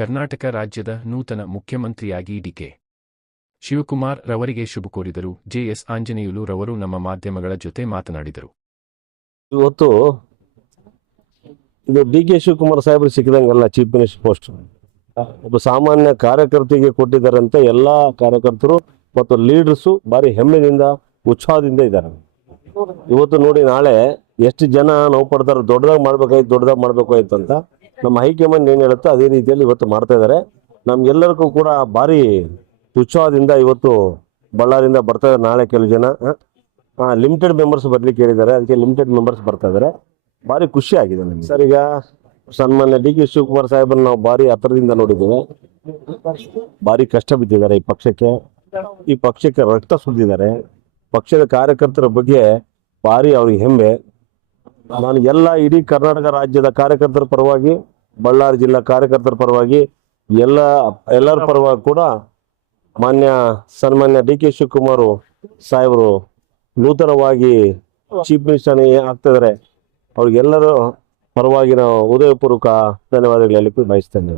ಕರ್ನಾಟಕ ರಾಜ್ಯದ ನೂತನ ಮುಖ್ಯಮಂತ್ರಿಯಾಗಿ ಡಿ.ಕೆ. ಶಿವಕುಮಾರ್ ರವರಿಗೆ ಶುಭ ಕೋರಿದರು. ಜೆ.ಎಸ್. ಆಂಜನೇಯುಲು ರವರು ನಮ್ಮ ಮಾಧ್ಯಮಗಳ ಜೊತೆ ಮಾತನಾಡಿದರು. ಇವತ್ತು ಇದು ಡಿ.ಕೆ. ಶಿವಕುಮಾರ್ ಸಾಹೇಬರು ಸಿಕ್ಕಿದಂಗಲ್ಲ ಚೀಫ್ ಮಿನಿಸ್ಟರ್ ಪೋಸ್ಟ್. ಒಬ್ಬ ಸಾಮಾನ್ಯ ಕಾರ್ಯಕರ್ತಿಗೆ ಕೊಟ್ಟಿದ್ದಾರಂತೆ. ಎಲ್ಲ ಕಾರ್ಯಕರ್ತರು ಮತ್ತು ಲೀಡರ್ಸು ಭಾರಿ ಹೆಮ್ಮೆಯಿಂದ ಉತ್ಸಾಹದಿಂದ ಇದ್ದಾರೆ. ಇವತ್ತು ನೋಡಿ, ನಾಳೆ ಎಷ್ಟು ಜನ ನೋವು ಪಡ್ತಾರೆ. ದೊಡ್ಡದಾಗಿ ಮಾಡ್ಬೇಕಾಯ್ತು ಅಂತ ನಮ್ಮ ಹೈಕಮಾಂಡ್ ಏನು ಹೇಳುತ್ತೋ ಅದೇ ರೀತಿಯಲ್ಲಿ ಇವತ್ತು ಮಾಡ್ತಾ ಇದ್ದಾರೆ. ನಮ್ಗೆಲ್ಲರಿಗೂ ಕೂಡ ಭಾರಿ ಉತ್ಸಾಹದಿಂದ ಇವತ್ತು ಬಳ್ಳಾರಿಯಿಂದ ಬರ್ತಾ ಇದ್ದಾರೆ. ನಾಳೆ ಕೆಲವು ಜನ ಲಿಮಿಟೆಡ್ ಮೆಂಬರ್ಸ್ ಬರ್ಲಿಕ್ಕೆ ಹೇಳಿದ್ದಾರೆ. ಅದಕ್ಕೆ ಲಿಮಿಟೆಡ್ ಮೆಂಬರ್ಸ್ ಬರ್ತಾ ಇದ್ದಾರೆ. ಭಾರಿ ಖುಷಿ ಆಗಿದೆ ನಮಗೆ. ಸರ್, ಈಗ ಸನ್ಮಾನ್ಯ ಡಿ.ಕೆ. ಶಿವಕುಮಾರ್ ಸಾಹೇಬರನ್ನ ನಾವು ಭಾರಿ ಹತ್ತಿರದಿಂದ ನೋಡಿದ್ದೇವೆ. ಭಾರಿ ಕಷ್ಟ ಬಿದ್ದಿದ್ದಾರೆ ಈ ಪಕ್ಷಕ್ಕೆ ರಕ್ತ ಸುರಿದಿದ್ದಾರೆ. ಪಕ್ಷದ ಕಾರ್ಯಕರ್ತರ ಬಗ್ಗೆ ಭಾರಿ ಅವ್ರಿಗೆ ಹೆಮ್ಮೆ. ನಾನು ಇಡೀ ಕರ್ನಾಟಕ ರಾಜ್ಯದ ಕಾರ್ಯಕರ್ತರ ಪರವಾಗಿ, ಬಳ್ಳಾರಿ ಜಿಲ್ಲಾ ಕಾರ್ಯಕರ್ತರ ಪರವಾಗಿ, ಎಲ್ಲರ ಪರವಾಗಿ ಕೂಡ ಸನ್ಮಾನ್ಯ ಡಿ.ಕೆ. ಶಿವಕುಮಾರ್ ಸಾಹೇಬರು ನೂತನವಾಗಿ ಚೀಫ್ ಮಿನಿಸ್ಟರ್ ಆಗ್ತಾ ಇದ್ದಾರೆ. ಅವ್ರಿಗೆಲ್ಲರ ಪರವಾಗಿ ನಾವು ಹೃದಯಪೂರ್ವಕ ಧನ್ಯವಾದಗಳು ಹೇಳಲಿಕ್ಕೆ ಬಯಸ್ತೇನೆ.